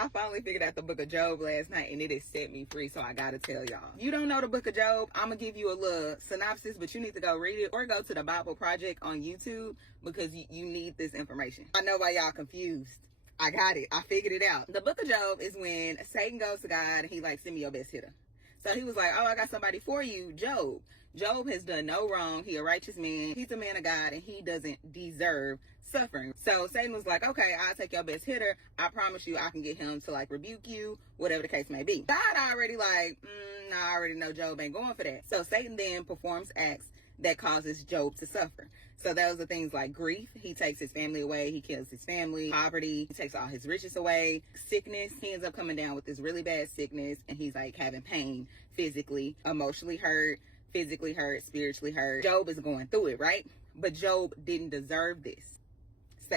I finally figured out the book of Job last night, and it has set me free, so I gotta tell y'all. If you don't know the book of Job, I'm gonna give you a little synopsis, but you need to go read it or go to the Bible Project on YouTube because you need this information. I know why y'all confused. I got it. I figured it out. The book of Job is when Satan goes to God and he like, send me your best hitter. So he was like, oh, I got somebody for you, Job. Job has done no wrong. He a righteous man. He's a man of God, and he doesn't deserve suffering. So Satan was like, okay, I'll take your best hitter. I promise you I can get him to like rebuke you, whatever the case may be. God already like, I already know Job ain't going for that. So Satan then performs acts that causes Job to suffer. So those are things like grief. He takes his family away. He kills his family. Poverty. He takes all his riches away. Sickness. He ends up coming down with this really bad sickness, and he's like having pain physically, emotionally hurt, physically hurt, spiritually hurt. Job is going through it, right? But Job didn't deserve this.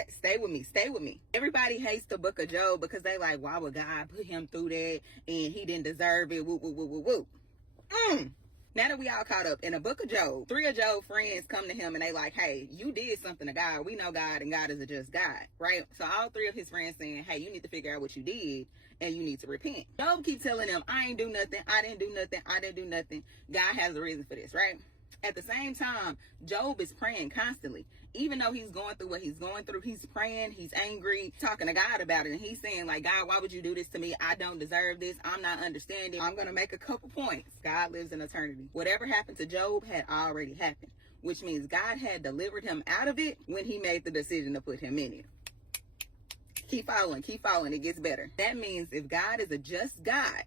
Stay with me. Stay with me. Everybody hates the book of Job because they like, why would God put him through that? And he didn't deserve it. Woo, woo, woo, woo, woo. Now that we all caught up in the book of Job, 3 of Job's friends come to him and they like, hey, you did something to God. We know God, and God is a just God, right? So all 3 of his friends saying, hey, you need to figure out what you did and you need to repent. Job keeps telling them, I ain't do nothing. I didn't do nothing. I didn't do nothing. God has a reason for this, right? At the same time, Job is praying constantly. Even though he's going through what he's going through, he's praying, he's angry, talking to God about it. And he's saying like, God, why would you do this to me? I don't deserve this. I'm not understanding. I'm going to make a couple points. God lives in eternity. Whatever happened to Job had already happened, which means God had delivered him out of it when he made the decision to put him in it. Keep following. It gets better. That means if God is a just God,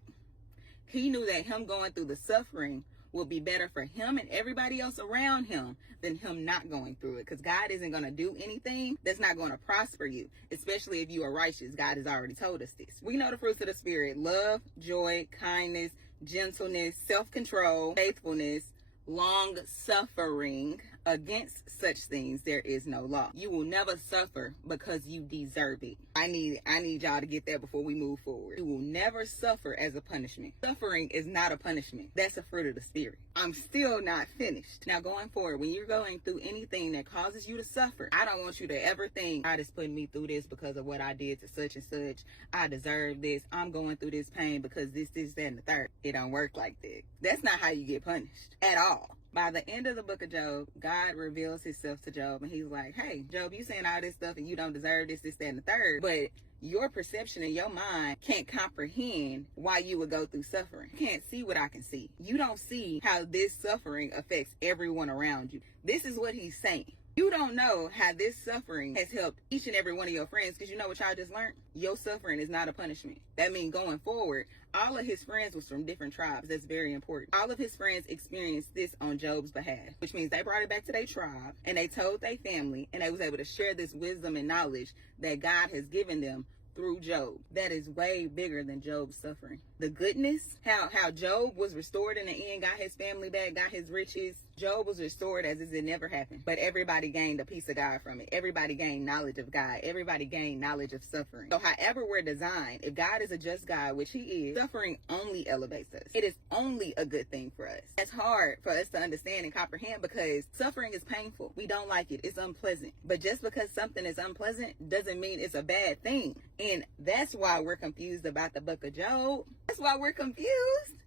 he knew that him going through the suffering will be better for him and everybody else around him than him not going through it. Because God isn't going to do anything that's not going to prosper you, especially if you are righteous. God has already told us this. We know the fruits of the Spirit: love, joy, kindness, gentleness, self-control, faithfulness, long suffering. Against such things there is no law. You will never suffer because you deserve it. I need y'all to get that before we move forward. You will never suffer as a punishment. Suffering is not a punishment. That's a fruit of the Spirit. I'm still not finished. Now going forward, when you're going through anything that causes you to suffer, I don't want you to ever think God is putting me through this because of what I did to such and such. I deserve this. I'm going through this pain because this, that, and the third. It don't work like that. That's not how you get punished at all. By the end of the book of Job, God reveals himself to Job, and he's like, hey, Job, you saying all this stuff and you don't deserve this, that, and the third, but your perception in your mind can't comprehend why you would go through suffering. You can't see what I can see. You don't see how this suffering affects everyone around you. This is what he's saying. You don't know how this suffering has helped each and every one of your friends, because you know what y'all just learned? Your suffering is not a punishment. That means going forward, all of his friends was from different tribes. That's very important. All of his friends experienced this on Job's behalf, which means they brought it back to their tribe and they told their family, and they was able to share this wisdom and knowledge that God has given them through Job. That is way bigger than Job's suffering. The goodness, how Job was restored in the end, got his family back, got his riches. Job was restored as if it never happened. But everybody gained a piece of God from it. Everybody gained knowledge of God. Everybody gained knowledge of suffering. So however we're designed, if God is a just God, which he is, suffering only elevates us. It is only a good thing for us. That's hard for us to understand and comprehend because suffering is painful. We don't like it. It's unpleasant. But just because something is unpleasant doesn't mean it's a bad thing. And that's why we're confused about the book of Job. That's why we're confused.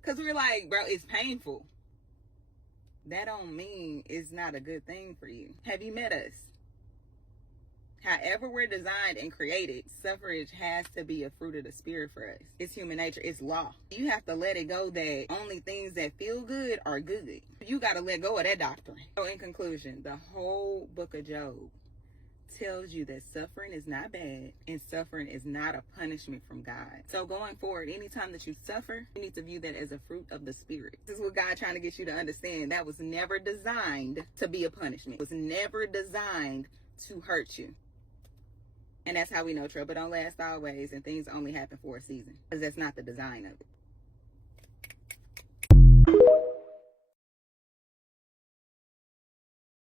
Because we're like, bro, it's painful. That don't mean it's not a good thing for you. Have you met us? However we're designed and created, suffrage has to be a fruit of the Spirit for us. It's human nature. It's law. You have to let it go that only things that feel good are good. You got to let go of that doctrine. So in conclusion, the whole book of Job tells you that suffering is not bad and suffering is not a punishment from God. So going forward, anytime that you suffer, you need to view that as a fruit of the Spirit. This is what God trying to get you to understand. That was never designed to be a punishment. It was never designed to hurt you. And that's how we know trouble don't last always and things only happen for a season, because that's not the design of it.